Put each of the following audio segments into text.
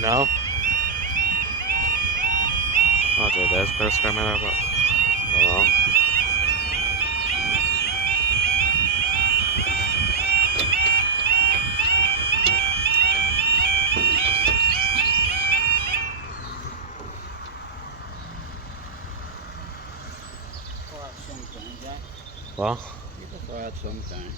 No? I'll do this for a square minute, but oh well. Try it sometime, Jack. Well, You can try it sometime.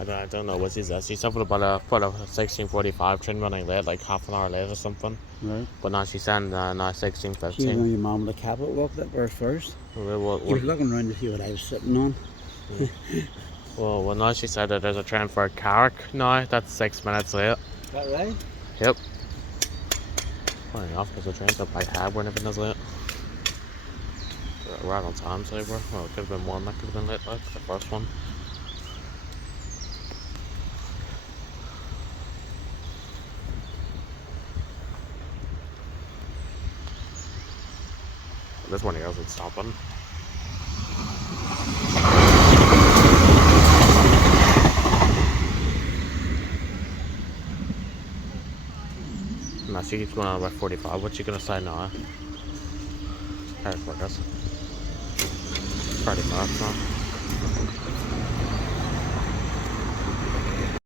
I don't know what she said. She said about a 16:45 train running late, like half an hour late or something. Right. But now she's saying now She was 16:15. on your mum with a cabinet walk that were first. He was looking around to see what I was sitting on. Yeah. Well, now she said that there's a train for Carrick now. That's 6 minutes late. Is that right? Yep. Funny enough, because the trains are by cab when everything is late. We're out on time, so we're. Well, it could have been more. That could have been late, like the first one. This one here isn't stopping. No, she keeps going on about 45. What's she gonna say now? Carrickfergus. 30 minutes now.